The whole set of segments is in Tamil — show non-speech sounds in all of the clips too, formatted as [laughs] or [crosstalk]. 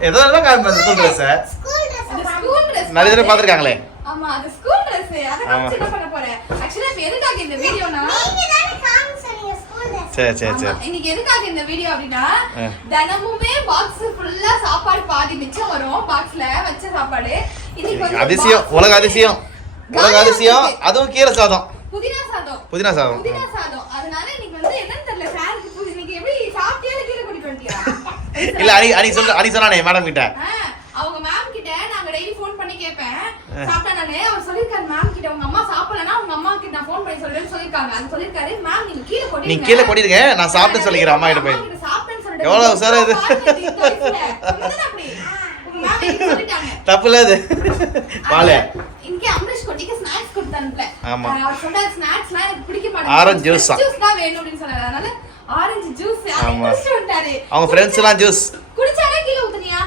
ஏதோ ஸ்கூல் ட்ரெஸ் அது ஸ்கூல் ட்ரெஸ் நிறைய தடவை பார்த்துருக்காங்களே. ஆமா அது ஸ்கூல் ட்ரெஸ் அத. காமிச்சு என்ன பண்ண போறேன் ஆக்சுவலா இப்ப எதுக்காக இந்த வீடியோனா சரி சரி ஆமா, சரி இன்னைக்கு எதுக்காக இந்த வீடியோ அப்படின்னா ஆ. தினமுமே பாக்ஸ் ஃபுல்லா சாப்பாடு பாதி மிச்சம் வரும் பாக்ஸ்ல வச்ச சாப்பாடு. இன்னைக்கு அதிசயம். உலக அதிசயம். உலக அதிசயம். அதுவும் கீரை சாதம். புதினா சாதம். புதினா சாதம். புதினா சாதம். அதனால இன்னைக்கு வந்து என்னன்னு தெரியல சாருக்கு புது இன்னைக்கு எப்படி சாப்பிட்டியா இல்ல கீழே கூட்டிட்டு வந்துட்டியா இல்ல அனி அனி சொல்லு அனி சொன்னானே மேடம் கிட்ட அவங்க மேம் கிட்ட நாங்க டெய்லி ஃபோன் பண்ணி கேட்பேன் சாப்பிட்டா நானே அவர் சொல்லிருக்காரு மேம் கிட்ட உங்க அம்மா சாப்பிடலனா உங்க அம்மா கிட்ட நான் ஃபோன் பண்ணி சொல்றேன்னு சொல்லிருக்காங்க அது சொல்லிருக்காரு மேம் நீங்க கீழே கொட்டிடுங்க நீ கீழே கொட்டிடுங்க நான் சாப்பிட்டு சொல்லிக்கிறேன் அம்மா கிட்ட போய் கிட்ட சாப்பிட்டேன்னு சொல்லிட்டு எவ்வளவு உஷாரா இது? பாருங்க, இந்த வயசுல. சொன்னது அப்படி. உங்க ma'am எனக்கு சொல்லிட்டாங்க. தப்பு இல்ல அது வாழ இங்கே அமரீஷ் குட்டிக்கு snacks கொடுத்து அனுப்பல. ஆமா. அவர் சொன்னாரு, snacksலாம் எனக்கு பிடிக்க மாட்டேங்குது. ஆரஞ்சு fresh juice தான் வேணும் அப்படின்னு சொன்னாரு. அதனால ஆரஞ்சு அதை ஆமா. அவங்க ஃப்ரெண்ட்ஸ் எல்லாம் ஜூஸ் குடிச்சாரா, கீழே ஊத்துனியா?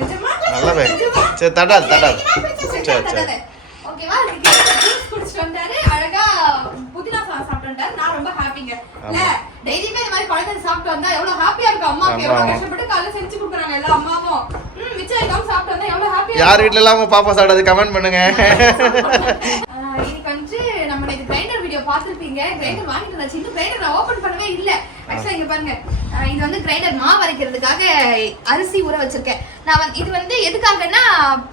நிஜமா? நல்லா வே நிஜமா? சரி தட்டாது தட்டாது சரி, சரி. ஓகேவா? juice குடிச்சிட்டு வந்தாரு. அழகா புதினா சாப்பிட்டு வந்தாரு. நான் ரொம்ப ஹாப்பிங்க இல்ல டெய்லியுமே இந்த மாதிரி குழந்தை சாப்பிட்டு வந்தா எவ்வளவு ஹாப்பியா இருக்கும் அம்மாக்கு எவ்வளவு. கஷ்டப்பட்டு காலைல செஞ்சு கொடுக்குறாங்க எல்லா அம்மாவும் ம், மிச்சம் இருக்காம சாப்பிட்டு வந்தா எவ்வளவு ஹாப்பியா யார் வீட்ல எல்லாம் உங்க பாப்பா சாப்பிடாது கமெண்ட் பண்ணுங்க [laughs] இன்னைக்கு வந்து நம்ம நேத்து கிரைண்டர் வீடியோ பார்த்திருப்பீங்க கிரைண்டர் வாங்கிட்டு வந்தாச்சு இன்னும் கிரைண்டர் நான் ஓபன் பண்ணவே இல்ல. ஆக்சுவலா இங்க பாருங்க. இது வந்து கிரைண்டர் மாவு அரைக்கிறதுக்காக அரிசி ஊற வச்சிருக்கேன். நான் வந்து இது வந்து எதுக்காகன்னா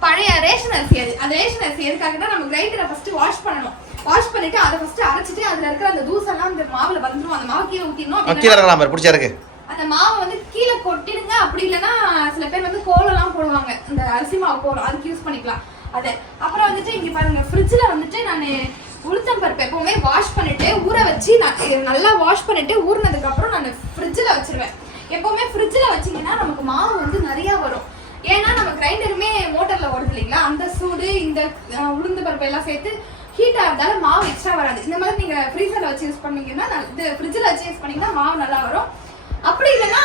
பழைய ரேஷன் அரிசி அது அந்த ரேஷன் அரிசி எதுக்காகன்னா நம்ம கிரைண்டரை ஃபர்ஸ்ட் வாஷ் பண்ணணும். வாஷ் பண்ணிட்டு அதை ஃபர்ஸ்ட் அரைச்சிட்டு அதுல இருக்கிற அந்த தூசெல்லாம் அந்த மாவுல வந்துரும். அந்த மாவு கீழே ஊத்திடணும். கீழே இருக்கலாம் பிடிச்சா இருக்கு. அந்த மாவை வந்து கீழே கொட்டிடுங்க. அப்படி இல்லைன்னா சில பேர் வந்து கோலம்லாம் போடுவாங்க. இந்த அரிசி மாவு கோலம் அதுக்கு யூஸ் பண்ணிக்கலாம். அது. அப்புறம் வந்துட்டு இங்க பாருங்க ஃப்ரிட்ஜில் வந்துட்டு நான் உளுத்தம் பருப்பு எப்பவுமே வாஷ் பண்ணிட்டு ஊற வச்சு நான் நல்லா வாஷ் பண்ணிட்டு ஊறினதுக்கு அப்புறம் நான் ஃப்ரிட்ஜில் வச்சிருவேன். எப்பவுமே ஃப்ரிட்ஜில் வச்சிங்கன்னா நமக்கு மாவு வந்து நிறையா வரும். ஏன்னா நம்ம கிரைண்டருமே மோட்டரில் ஓடுது இல்லைங்களா? அந்த சூடு இந்த உளுந்து பருப்பு எல்லாம் சேர்த்து ஹீட் ஆகிறதால மாவு எக்ஸ்ட்ரா வராது. இந்த மாதிரி நீங்கள் ஃப்ரீசரில் வச்சு யூஸ் பண்ணீங்கன்னா இது ஃப்ரிட்ஜில் வச்சு யூஸ் பண்ணீங்கன்னா மாவு நல்லா வரும். அப்படி இல்லைன்னா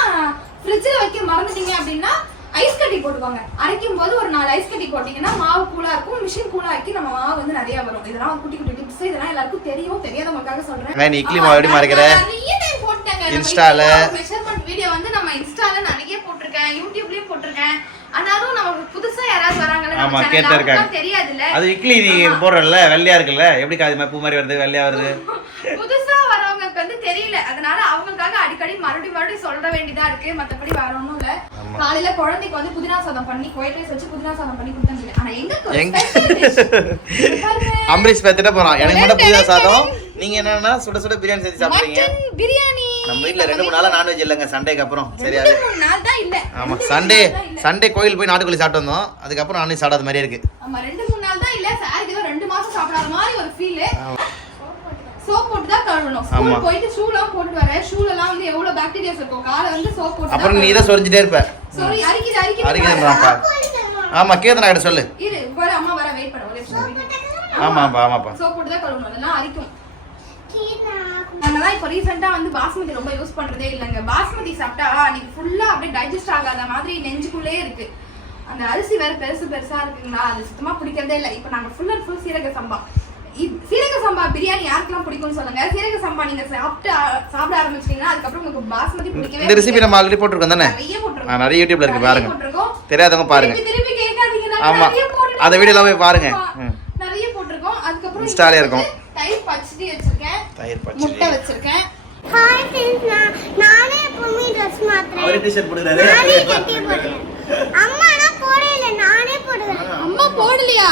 ஃப்ரிட்ஜில் வைக்க மறந்துட்டீங்க அப்படின்னா ஐஸ் கட்டி போட்டுக்கோங்க. அரைக்கும் போது ஒரு நாலு ஐஸ் கட்டி போட்டீங்கன்னா மாவு கூலா இருக்கும். மிஷின் கூலா ஆக்கி நம்ம மாவு வந்து நிறைய வரும். இதெல்லாம் குட்டி குட்டி டிப்ஸ் இதெல்லாம் எல்லாருக்கும் தெரியும். தெரியாதவங்களுக்காக சொல்றேன். நான் நீ இட்லி மாவு எப்படி மறைக்கிற? நிறைய டைம் போட்டேங்க இன்ஸ்டால. மெஷர்மெண்ட் வீடியோ வந்து நம்ம இன்ஸ்டால நிறைய போட்டிருக்கேன். யூடியூப்லயும் போட்டிருக்கேன். ஆனாலும் நமக்கு புதுசா யாராவது நம்ம ஆமா, கேட்டே இருக்காங்க. தெரியாதுல்ல. அது இட்லி நீ போடுறல வெள்ளையா இருக்குல்ல? எப்படி காது பூ மாதிரி வருது வெள்ளையா வருது? [laughs] புதுசா வரவங்களுக்கு வந்து தெரியல. அதனால அவங்களுக்காக அடிக்கடி மறுபடியும் மறுபடியும் சொல்ற வேண்டியதா இருக்கு. மத்தபடி வேற ஒண்ணும் இல்ல. காலையில குழந்தைக்கு வந்து புதினா சாதம் பண்ணி ஒயிட் ரைஸ் வச்சு புதினா சாதம் பண்ணி கொடுத்தேன் ஆனா எங்க. அம்பரீஷ் பேத்துட்டு போறான். எனக்கு மட்டும் புதினா சாதம். நீங்க என்னன்னா சுட சுட பிரியாணி செஞ்சு சாப்பிடுறீங்க. பிரியாணி. நம்ம வீட்ல ரெண்டு மூணு நாளா நான்வெஜ் இல்லைங்க. சண்டேக்கு அப்புறம். சரியா நாள் தான் இல்ல. ஆமா. சண்டே. சண்டே கோயில் போய் நாட்டுக்கோழி சாப்பிட்டு வந்தோம். அதுக்கப்புறம் நானும் சாப்பிடாத மாதிரியே இருக்கு. ஆமா ரெண்டு மூணு நாள் தான் இல்ல. சாருக்கு ரெண்டு மாசம் சாப்பிடாத மாதிரி ஒரு ஃபீல் சோப் போட்டு தான் கழுவணும் ஆமா. ஸ்கூல் போயிட்டு ஷூலாம் போட்டு வரேன் ஷூல எல்லாம் வந்து எவ்வளவு பாக்டீரியாஸ் இருக்கும்? காலை வந்து சோப் போட்டு அப்புறம் நீ தான் சொரிஞ்சிட்டே இருப்ப. சாரி அரிக்குது அரிக்குது. அரிக்குதுன்றாப்பா ஆமா கீர்த்தனா கிட்ட சொல்லு. இரு வர அம்மா வர வெயிட் பண்ண ஒரு நிமிஷம். ஆமாப்பா ஆமாப்பா. சோப் போட்டு தான் கழுவணும் அதெல்லாம் அரிக்கும். நாங்கெல்லாம் இப்போ ரீசெண்டா வந்து பாஸ்மதி ரொம்ப யூஸ் பண்றதே இல்லைங்க. பாஸ்மதி சாப்பிட்டா அன்னைக்கு ஃபுல்லா அப்படியே டைஜஸ்ட் ஆகாத மாதிரி நெஞ்சுக்குள்ளே இருக்கு. அந்த அரிசி வேற பெருசு பெருசா இருக்குங்களா? அது சுத்தமா பிடிக்கிறதே இல்லை. இப்போ நாங்க ஃபுல் அண்ட் ஃபுல் சீரக சம்பா. சம்பா பிரியாணி யாருக்கெல்லாம் பிடிக்கும்னு சொல்லுங்க. சீரக சம்பா நீங்க சாப்பிட்டு சாப்பிட ஆரம்பிச்சிட்டீங்கன்னா அதுக்கப்புறம் உங்களுக்கு பாஸ்மதி பிடிக்கவே இந்த ரெசிபி நம்ம ஆல்ரெடி போட்டிருக்கோம் தானே? நிறைய போட்டிருக்கோம். நிறைய யூடியூப்ல இருக்கு பாருங்க. போட்டிருக்கோம். தெரியாதவங்க பாருங்க. திருப்பி கேட்காதீங்க. ஆமா. அந்த வீடியோலாம் போய் பாருங்க. நிறைய போட்டிருக்கோம். அதுக்கப்புறம் இன்ஸ்டாலே இருக்கும். தயிர் பச்சடி வச்சிருக்கேன். தயிர் முட்டை பச்சடி வச்சிருக்கேன். ஹாய் ஃப்ரெண்ட்ஸ் நான் நானே எப்பவுமே ட்ரெஸ் மாத்துறேன். டிஷர்ட் நானே கட்டி போடுறேன் அம்மா நான் போடல நானே போடுவேன் அம்மா போடலையா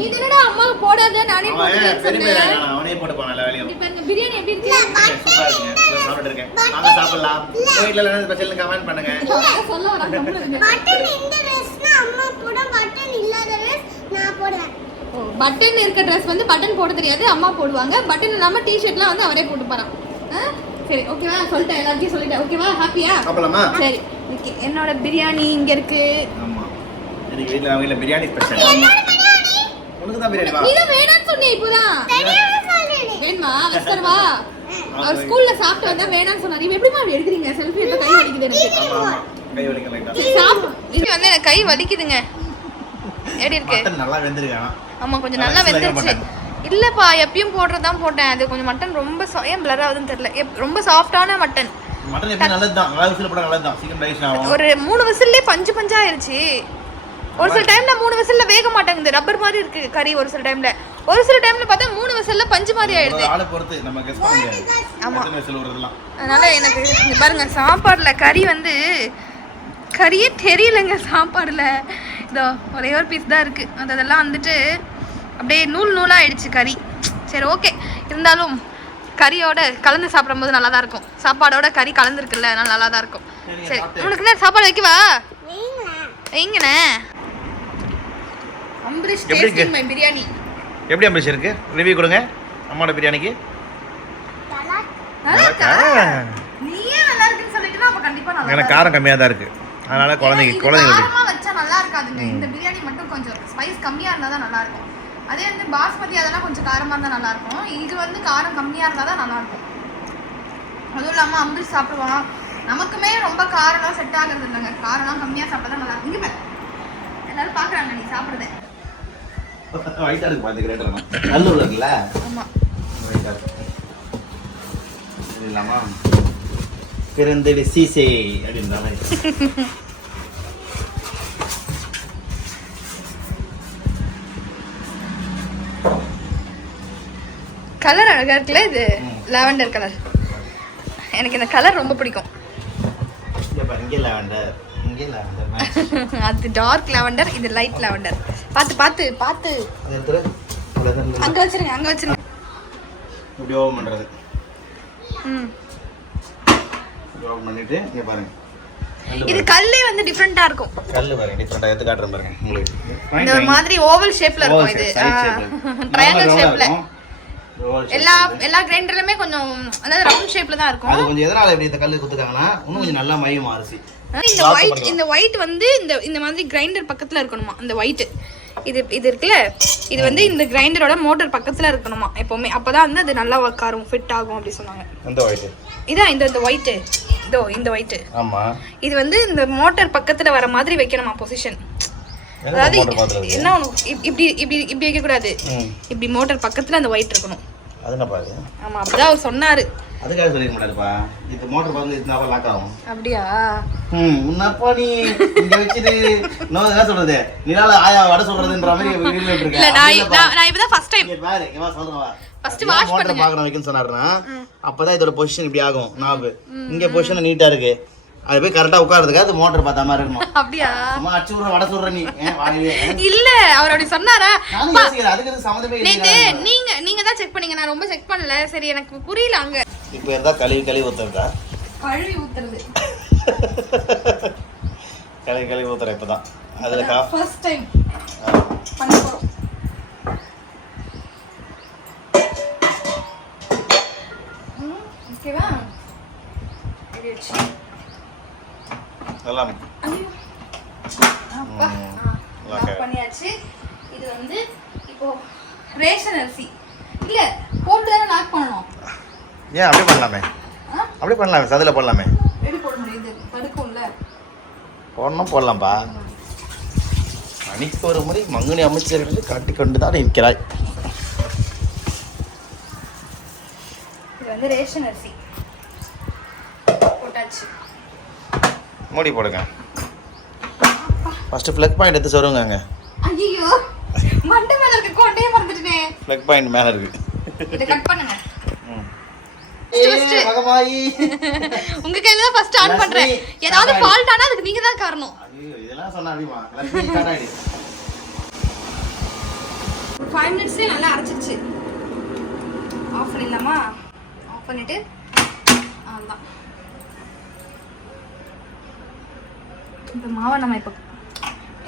நீ தானடா அம்மாக்கு போடாத நானே போட்டுட்டேன்னு சொன்னேன். அவனே போட்டு போன எல்லா வேலையும். இப்ப இந்த பிரியாணி எப்படி இருக்கு? சூப்பரா இருக்குங்க இதோ சாப்பிட்டுட்டு இருக்கேன். வாங்க சாப்பிடலாம். வீட்ல என்ன ஸ்பெஷல் கமெண்ட் பண்ணுங்க. சொல்ல. [laughs] பட்டன் இந்த ட்ரெஸ்னா அம்மா போட பட்டன் இல்லாத ட்ரெஸ் நான் போடுவேன். ஓ, பட்டன் இருக்க ட்ரெஸ் வந்து பட்டன் போட தெரியாது அம்மா போடுவாங்க. பட்டன் இல்லாம டிஷர்ட்லாம் வந்து அவரே போட்டு போறான். ஆ? சரி ஓகேவா சொல்லிட்டேன் எல்லாத்தையும் சொல்லிட்டேன். ஓகேவா ஹாப்பியா சாப்பிடலாமா? சரி. என்னோட பிரியாணி இங்க இருக்கு. ஆமா. இன்னைக்கு வீட்ல வீட்ல பிரியாணி ஸ்பெஷல் உனக்கு தான் பிரியாணி வா. நீ தான் வேணாம்னு சொன்னியே இப்போதான் தெரியாம சொல்றேன். வேணுமா? வா. அவர் ஸ்கூல்ல சாப்பிட்டு வந்தா வேணாம்னு சொன்னாரு. எப்படிமா அப்படி எடுக்கிறீங்க? செல்ஃபி எடுத்தா கை வலிக்குது எனக்கு. கை வலிக்க லைட்டா இது வந்து எனக்கு கை வலிக்குதுங்க. எப்படி இருக்கு? நல்லா வெந்திருக்கான் ஆமா கொஞ்சம் நல்லா வெந்துருச்சு. இல்லப்பா எப்பயும் போடுறதுதான் போட்டேன். அது கொஞ்சம் மட்டன் ரொம்ப ஏன் பிளர் ஆகுதுன்னு தெரியல. ரொம்ப சாஃப்டான மட்டன். மட்டன் எப்படி நல்லது தான் நல்லா விசில் போட நல்லது தான் சீக்கிரம் டைஜஷன் ஆகும். ஒரு மூணு விசில்லே பஞ்சு பஞ்சா ஆயிருச்சு. ஒரு சில டைம்ல மூணு விசில்ல வேக மாட்டேங்குது ரப்பர் மாதிரி இருக்கு கறி ஒரு சில டைம்ல ஒரு சில டைம்ல பார்த்தா மூணு விசில்ல பஞ்சு மாதிரி ஆயிடுது. ஆளை பொறுத்து நம்ம கெஸ் பண்ண முடியாது. ஆமா. எத்தனை விசில் வருதுலாம் அதனால எனக்கு இங்க பாருங்க சாப்பாடுல கறி வந்து கறியே தெரியலங்க சாப்பாடுல. இதோ ஒரே ஒரு பீஸ் தான் இருக்கு. அது அதெல்லாம் வந்துட்டு அப்படியே நூல் நூலா ஆயிடுச்சு கறி. சரி ஓகே இருந்தாலும் கறியோட கலந்து சாப்பிடும்போது நல்லா தான் இருக்கும். சாப்பாடோட கறி கலந்துருக்குல்ல அதனால நல்லா தான் இருக்கும். சரி. உனக்கு என்ன சாப்பாடு வைக்கவா? வைங்க. வைங்கண்ணே. இருக்கு? Tasting my biryani. எப்படி அம்பரீஷ் இருக்கு? ரிவ்யூ கொடுங்க. அம்மாவோட பிரியாணிக்கு. இருக்கா. நீயே நல்லா இருக்குன்னு சொல்லிட்டுனா அப்ப கண்டிப்பா நல்லா எனக்கு காரம் கம்மியாக தான் இருக்கு. அதனால குழந்தைங்க குழந்தைங்களுக்கு காரமா வச்சா நல்லா இருக்காதுங்க. இந்த பிரியாணி மட்டும் கொஞ்சம் ஸ்பைஸ் கம்மியா இருந்தா தான் நல்லா இருக்கும். அதே வந்து பாஸ்மதி அதெல்லாம் கொஞ்சம் காரமா இருந்தா நல்லா இருக்கும். இது வந்து காரம் கம்மியா இருந்தா தான் நல்லா இருக்கும். அதுவும் இல்லாம அம்பரிஷ் சாப்பிடுவான். நமக்குமே ரொம்ப காரம்லாம் செட் ஆகுறது இல்லைங்க. காரம்லாம் கம்மியா சாப்பிட்டா நல்லா பாரு. எல்லாரும் பாக்குறாங்க நீ சாப்பிடுறத. ஒயிட்டாக இருக்கு பார்த்துக்கிறேன் நல்லூர் இருக்குல்ல ஆமா. ஒயிட்டாக இருக்கு இது இல்லாமா பிறந்தடி சீசே அப்படின்ற மாதிரி. கலர் அழகா இருக்குல்ல இது. லாவெண்டர் கலர் எனக்கு இந்த கலர் ரொம்ப பிடிக்கும். லாவெண்டர் இங்கே லாவெண்டர் அது டார்க் லாவெண்டர் இது லைட் லாவெண்டர் பார்த்து பார்த்து பார்த்து அது அங்க வச்சிருங்க அங்க வச்சிருங்க. இப்படி ஓப்பன் பண்ணுறது ம். பண்ணிட்டு இங்கே பாருங்க. இது கல்லே வந்து டிஃப்ரெண்டா இருக்கும். கல் பாருங்க டிஃப்ரெண்டாக எடுத்து காட்டுறேன் பாருங்க உங்களுக்கு. இந்த ஒரு மாதிரி ஓவல் ஷேப்ல இருக்கும் இது. ட்ரையாங்கிள் ஷேப்ல எல்லா எல்லா கிரைண்டர்லயுமே கொஞ்சம் அதாவது ரவுண்ட் ஷேப்ல தான் அது இருக்கும் கொஞ்சம் எதனால இப்படி இந்த கல் குத்துக்காங்கன்னா இன்னும் கொஞ்சம் நல்லா மையம் அரிசி இந்த ஒயிட் இந்த ஒயிட் வந்து இந்த இந்த மாதிரி கிரைண்டர் பக்கத்துல இருக்கணுமா? இந்த ஒயிட் இது இது இருக்குல்ல? இது வந்து இந்த கிரைண்டரோட மோட்டார் பக்கத்துல இருக்கணுமா எப்பவுமே? அப்பதான் வந்து அது நல்லா ஒர்க் ஆகும் ஃபிட் ஆகும் அப்படி சொன்னாங்க. எந்த ஒயிட்டு இதான் இந்த இந்த ஒயிட் இதோ இந்த ஒயிட் ஆமாம் இது வந்து இந்த மோட்டார் பக்கத்துல வர மாதிரி வைக்கணுமா பொசிஷன் அதாவது என்ன இப்படி இப்படி இப்படி வைக்க கூடாது ம். இப்படி மோட்டார் பக்கத்துல அந்த ஒயிட் இருக்கணும். அது என்ன பாரு ஆமா அப்படிதான் அவர் சொன்னாரு. அதுக்காக சொல்லிக்க மாட்டாருப்பா. இது மோட்டர் பார்த்து இதுனா லாக் ஆகும். அப்படியா? ம் உன்னப்பா நீ இங்க வச்சுட்டு நான் என்ன சொல்றது? நிலால ஆயா வடை சொல்றதுன்ற மாதிரி வீடியோ இருக்கேன் நான் நான் இப்பதான் ஃபர்ஸ்ட் டைம் பாரு இங்க வா சொல்றேன் வா. First ஏன் wash motor பண்ணுங்க. பார்க்கணும் வைக்கணும்னு சொன்னாருன்னா அப்பதான் இதோட பொசிஷன் இப்படி ஆகும் நாபு இங்க பொசிஷன் நீட்டா இருக்கு. அது போய் கரெக்டா உட்கார்றதுக்கு அது மோட்டர் பார்த்த மாதிரி இருக்கணும். அப்படியா? சும்மா அடிச்சு விடுற வடை சொல்ற நீ. [laughs] இல்ல? அவர் அப்படி சொன்னாரா? அதுக்கு சம்மந்தமே நேத்து நீங்க நீங்க தான் செக் பண்ணீங்க நான் ரொம்ப செக் பண்ணல. சரி எனக்கு புரியல அங்க. இப்போ இருந்தா கழுவி கழுவி ஊத்துறதா? கழுவி ஊத்துறது. [laughs] கழுவி கழுவி ஊத்துறேன் இப்பதான். அதுல கா ஃபர்ஸ்ட் டைம் பண்ண போறோம். ஓகேவா ரெடி. எல்லாம் பண்ணியாச்சு. இது வந்து இப்போ ரேஷன் அரிசி. இல்ல போட்டு தானே லாக் பண்ணணும். ஏன் அப்படி பண்ணலாமே? அப்படி பண்ணலாமே சதுல போடலாமே. எப்படி போட முடியுது. தடுக்கும்ல போடணும் போடலாம்ப்பா மணிக்கு ஒரு முறை மங்குனி அமைச்சர்கள் காட்டிக்கொண்டு தான் இருக்கிறாய். இது வந்து ரேஷன் அரிசி. மூடி போடுங்க. ஃபஸ்ட்டு ஃப்ளக் பாயிண்ட் எடுத்து சொல்லுங்க ஐயோ மண்டை மேல இருக்க கொண்டையே மறந்துட்டேனே. ஃப்ளக் பாயிண்ட் மேலே இருக்கு. இதை கட் பண்ணுங்க. உங்க கையில தான் ஃபர்ஸ்ட் ஆன் பண்றேன். ஏதாவது. ஃபால்ட் ஆனா அதுக்கு நீங்க தான் காரணம். ஐயோ, இதெல்லாம் சொன்னா காட்டாடி ஃபைவ் மினிட்ஸ்லேயே நல்லா அரைச்சிருச்சு. ஆஃப் பண்ணிடலாமா? ஆஃப் பண்ணிட்டு அவ்வளோதான் இந்த மாவை நம்ம இப்போ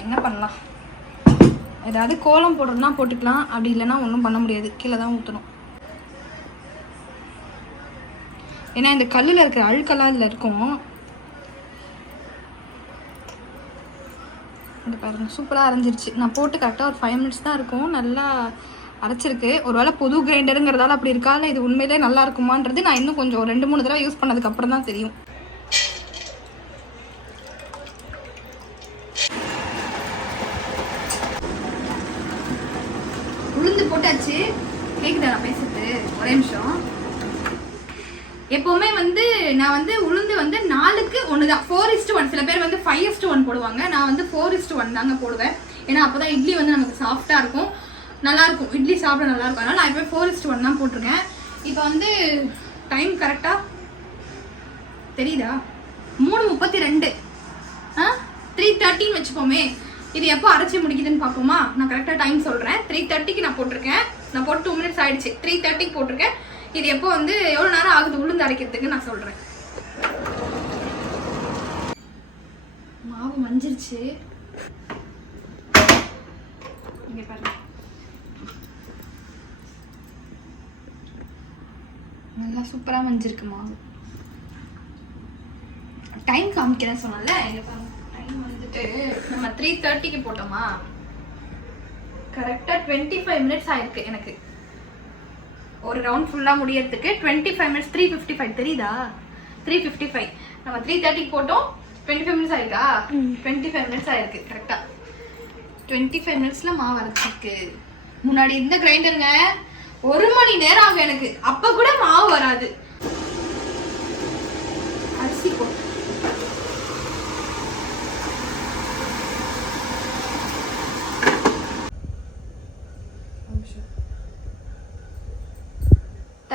என்ன பண்ணலாம்? ஏதாவது கோலம் போடுறதுனா போட்டுக்கலாம். அப்படி இல்லைன்னா ஒன்றும் பண்ண முடியாது. கீழே தான் ஊற்றணும் ஏன்னா இந்த கல்லில் இருக்கிற அழுக்கெல்லாம் இதில் இருக்கும். இந்த பாருங்க சூப்பராக அரைஞ்சிருச்சு. நான் போட்டு கரெக்டாக ஒரு ஃபைவ் மினிட்ஸ் தான் இருக்கும். நல்லா அரைச்சிருக்கு. ஒருவேளை புது கிரைண்டருங்கிறதால அப்படி இருக்கா? இல்லை இது உண்மையிலே நல்லா இருக்குமான்றது நான் இன்னும் கொஞ்சம் ரெண்டு மூணு தடவை யூஸ் பண்ணதுக்கு அப்புறம் தான் தெரியும் உளுந்து போட்டாச்சு ஒரே நிமிஷம். எப்போவுமே வந்து நான் வந்து உளுந்து வந்து நாலுக்கு ஒன்று தான் ஃபோர் இஸ்டு ஒன் சில பேர் வந்து ஃபைவ் இஸ்ட்டு ஒன் போடுவாங்க. நான் வந்து ஃபோர் இஸ்டு ஒன் தாங்க போடுவேன். ஏன்னா அப்போ தான் இட்லி வந்து நமக்கு சாஃப்டாக இருக்கும். நல்லாயிருக்கும் இட்லி சாப்பிட நல்லாயிருக்கும் அதனால் நான் இப்போ ஃபோர் இஸ்டு ஒன் தான் போட்டிருக்கேன். இப்போ வந்து டைம் கரெக்டாக தெரியுதா? மூணு முப்பத்தி ரெண்டு ஆ த்ரீ தேர்ட்டின்னு வச்சுப்போமே. இது எப்போ அரைச்சி முடிக்குதுன்னு பார்ப்போமா? நான் கரெக்டாக டைம் சொல்கிறேன் த்ரீ தேர்ட்டிக்கு நான் போட்டிருக்கேன். நான் போட்டு டூ மினிட்ஸ் ஆயிடுச்சு. த்ரீ தேர்ட்டிக்கு போட்டிருக்கேன். இது எப்போ வந்து எவ்வளோ நேரம் ஆகுது உளுந்து அரைக்கிறதுக்கு? நான் சொல்கிறேன் மாவு மஞ்சிருச்சு. இங்கே பாருங்க. நல்லா சூப்பராக மஞ்சிருக்கு மாவு. டைம் காமிக்கிறேன் சொன்னல இங்க பாருங்க. டைம் வந்துட்டு நம்ம த்ரீ தேர்ட்டிக்கு போட்டோமா? கரெக்டாக டுவெண்ட்டி ஃபைவ் மினிட்ஸ் ஆயிருக்கு எனக்கு. ஒரு ரவுண்ட் ஃபுல்லாக முடியறதுக்கு twenty five minutes three fifty five தெரியுதா? த்ரீ ஃபிஃப்டி ஃபைவ் நம்ம த்ரீ தேர்ட்டிக்கு போட்டோம் டுவெண்ட்டி ஃபைவ் மினிட்ஸ் ஆயிருக்கா? டுவெண்ட்டி ஃபைவ் மினிட்ஸ் ஆயிருக்கு கரெக்டாக டுவெண்ட்டி ஃபைவ் மினிட்ஸில் மாவு அரைச்சிருக்கு. முன்னாடி இந்த கிரைண்டருங்க ஒரு மணி நேரம் ஆகும் எனக்கு. அப்போ கூட மாவு வராது அரிசி போட்டு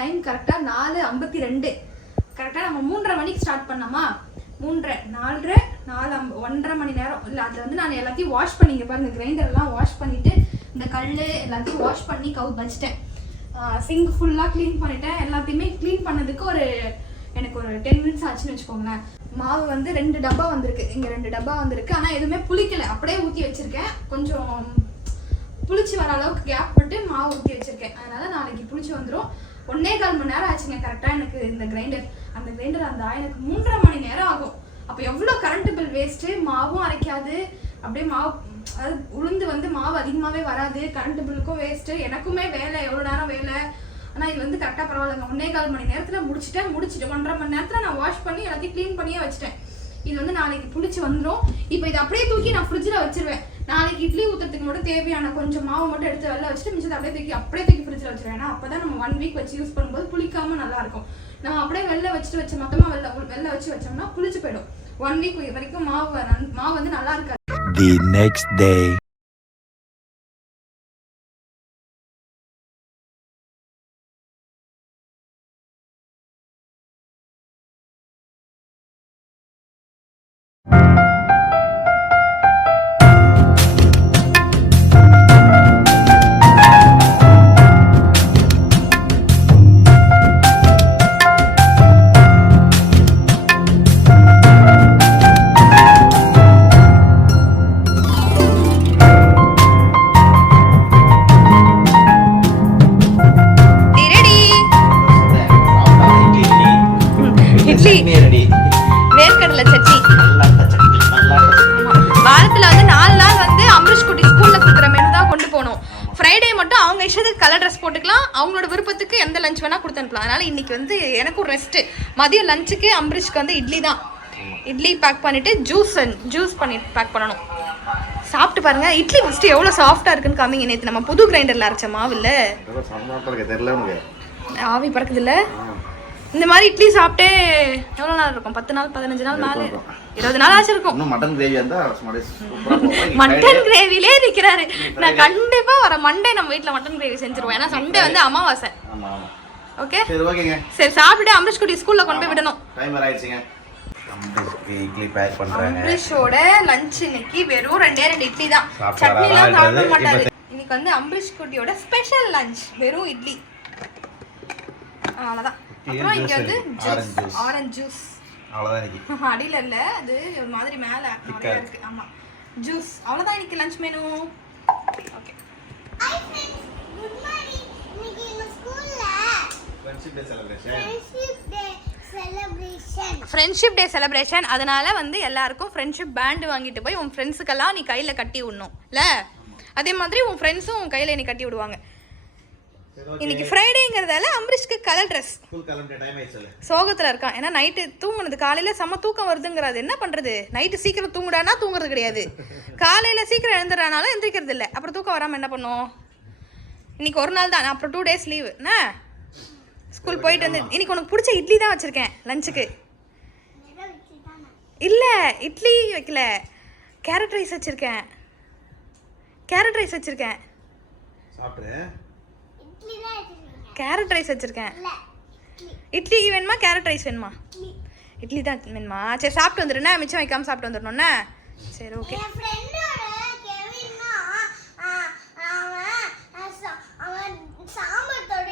டைம் கரெக்டாக நாலு ஐம்பத்தி ரெண்டு. கரெக்டாக நம்ம மூன்றரை மணிக்கு ஸ்டார்ட் பண்ணோமா மூன்றரை நாலரை நாலு அம்ப ஒன்றரை மணி நேரம். இல்லை அதில் வந்து நான் எல்லாத்தையும் வாஷ் பண்ணிங்க பாருங்கள் கிரைண்டர்லாம் வாஷ் பண்ணிவிட்டு இந்த கல் எல்லாத்தையும் வாஷ் பண்ணி கவு வச்சிட்டேன். சிங்க் ஃபுல்லாக க்ளீன் பண்ணிட்டேன். எல்லாத்தையுமே க்ளீன் பண்ணதுக்கு ஒரு எனக்கு ஒரு டென் மினிட்ஸ் ஆச்சுன்னு வச்சுக்கோங்களேன். மாவு வந்து ரெண்டு டப்பா வந்திருக்கு. இங்கே ரெண்டு டப்பா வந்திருக்கு. ஆனால் எதுவுமே புளிக்கலை. அப்படியே ஊற்றி வச்சுருக்கேன். கொஞ்சம் புளிச்சு வர அளவுக்கு கேப் விட்டு மாவு ஊற்றி வச்சுருக்கேன். அதனால் நாளைக்கு புளிச்சு வந்துடும் ஒன்னே கால் மணி நேரம் ஆச்சுங்க கரெக்டாக எனக்கு இந்த கிரைண்டர் அந்த கிரைண்டர் அந்த எனக்கு மூன்றரை மணி நேரம் ஆகும். அப்போ எவ்வளோ கரண்ட் பில் வேஸ்ட்டு மாவும் அரைக்காது. அப்படியே மாவு அதாவது உளுந்து வந்து மாவு அதிகமாகவே வராது. கரண்ட் பில்லுக்கும் வேஸ்ட்டு எனக்குமே வேலை எவ்வளோ நேரம் வேலை? ஆனால் இது வந்து கரெக்டாக பரவாயில்லைங்க. ஒன்னே கால் மணி நேரத்தில் முடிச்சிட்டேன் முடிச்சிட்டேன் ஒன்றரை மணி நேரத்தில் நான் வாஷ் பண்ணி எல்லாத்தையும் க்ளீன் பண்ணியே வச்சிட்டேன். இது வந்து நாளைக்கு புளிச்சு வந்துடும் இப்போ இதை அப்படியே தூக்கி நான் ஃப்ரிட்ஜில் வச்சிருவேன். நாளைக்கு இட்லி ஊற்றுறதுக்கு மட்டும் தேவையான கொஞ்சம் மாவு மட்டும் எடுத்து வெளில வச்சுட்டு மிச்சத்தை அப்படியே தூக்கி அப்படியே தூக்கி ஃப்ரிட்ஜில் வச்சுருவேன். ஏன்னா அப்போ தான் நம்ம ஒன் வீக் வச்சு யூஸ் பண்ணும்போது புளிக்காம நல்லா இருக்கும் நம்ம அப்படியே வெளில வச்சுட்டு வச்ச மொத்தமாக வெளில வெளில வச்சு வச்சோம்னா புளிச்சு போயிடும். ஒன் வீக் வரைக்கும் மாவு மாவு வந்து நல்லா இருக்காது. அவங்க இஷ்டத்துக்கு கலர் ட்ரெஸ் போட்டுக்கலாம். அவங்களோட விருப்பத்துக்கு எந்த லஞ்ச் வேணா கொடுத்து அனுப்பலாம். அதனால இன்னைக்கு வந்து எனக்கும் ரெஸ்ட் மதியம் லஞ்சுக்கு அம்ரிஷ்க்கு வந்து இட்லி தான். இட்லி பேக் பண்ணிட்டு ஜூஸ் ஜூஸ் பண்ணி பேக் பண்ணணும். சாப்பிட்டு பாருங்க. இட்லி ஃபஸ்ட்டு எவ்வளோ சாஃப்டாக இருக்குன்னு காமிங்க நேற்று நம்ம புது கிரைண்டரில் அரைச்ச மாவு இல்லை தெரியல உனக்கு. ஆவி பறக்குது இல்ல இந்த மாதிரி இட்லி சாப்பிட்டே எவ்வளோ நாள் இருக்கும்? பத்து நாள் பதினஞ்சு நாள் மேலே இருபது நாள் ஆச்சு இருக்கும். மட்டன் [laughs] கிரேவி மட்டன் கிரேவிலே இருக்கிறாரு நான் கண்டிப்பா வர மண்டே நம்ம வீட்ல மட்டன் கிரேவி செஞ்சிருவோம். ஏன்னா சண்டே வந்து அமாவாசை. ஆமா ஆமா. ஓகே சரி ஓகேங்க. சரி சாப்பிட்டு அம்ரிஷ் குட்டி ஸ்கூல்ல கொண்டு போய் விடணும். டைம் ஆயிடுச்சுங்க. இட்லி பேக் பண்றாங்க. அம்ரிஷோட லஞ்ச் இன்னைக்கு வெறும் ரெண்டே ரெண்டு இட்லி தான்? சட்னிலாம் சாப்பிட மாட்டாரு. இன்னைக்கு வந்து அம்ரிஷ் குட்டியோட ஸ்பெஷல் லஞ்ச் வெறும் இட்லி. அவ்வளோதான் அப்புறம் இங்க வந்து ஜூஸ். Orange juice. அவ்வளவுதான் அடியில இல்ல அது ஒரு மாதிரி மேல நிறைய இருக்கு. ஆமா. ஜூஸ். அவ்வளவுதான் இன்னைக்கு lunch menu okay friendship day celebration அதனால வந்து எல்லாருக்கும் ஃப்ரெண்ட்ஷிப் பேண்ட் வாங்கிட்டு போய் உன் ஃப்ரெண்ட்ஸுக்கெல்லாம் நீ கையில கட்டி விடணும். இல்ல? அதே மாதிரி உன் ஃப்ரெண்ட்ஸும் உன் கையில நீ கட்டி விடுவாங்க. இன்னைக்கு ஃப்ரைடேங்கிறதால அம்ரிஷ்க்கு கலர் ட்ரெஸ் சோகத்துல இருக்கான். ஏன்னா நைட்டு தூங்குனது காலையில செம்ம தூக்கம் வருதுங்கிறது என்ன பண்றது? நைட்டு சீக்கிரம் தூங்குடானா தூங்குறது கிடையாது. காலையில சீக்கிரம் எழுந்துறானாலும் எந்திரிக்கிறது இல்லை. அப்புறம் தூக்கம் வராம என்ன பண்ணும்? இன்னைக்கு ஒரு நாள் தான். அப்புறம் டூ டேஸ் லீவு என்ன? ஸ்கூல் போயிட்டு வந்து இன்னைக்கு உனக்கு பிடிச்ச இட்லி தான் வச்சிருக்கேன் லஞ்சுக்கு இல்லை இட்லி வைக்கல. கேரட் ரைஸ் வச்சிருக்கேன். கேரட் ரைஸ் வச்சிருக்கேன். வச்சிருக்கீங்க கேரட் ரைஸ் வச்சிருக்கேன். இல்ல. இட்லி இட்லி வேணுமா? கேரட் ரைஸ் வேணுமா? இட்லி. தான் வேணுமா? சரி சாப்பிட்டு வந்துடுண்ணே மிச்சம் வைக்காம சாப்பிட்டு வந்துடணுண்ணே சரி ஓகே என் ஃப்ரெண்டோட கெவின்னா அவன் அஹ், சா- அவன் சாம்பார்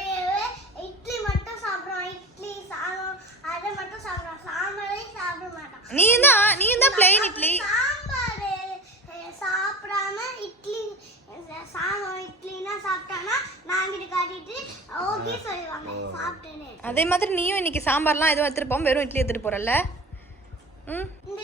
இட்லி மட்டும் சாப்பிடுவான் இட்லி சாதம் அதை மட்டும் சாப்பிடுவான் சாம்பாரே சாப்பிட மாட்டான். நீ தான் நீ தான் பிளெயின் இட்லி. சாப்பிடாம இட்லி சாதம் இட்லினா சாப்பிட்டானா நான் கிட்ட காட்டிட்டு ஓகே சொல்லுவாங்க சாப்பிட்டேன்னு அதே மாதிரி நீயும் இன்னைக்கு சாம்பார்லாம் எதுவும் எடுத்துட்டு போகாம வெறும் இட்லி எடுத்துட்டு போறல்ல? ம்? இந்த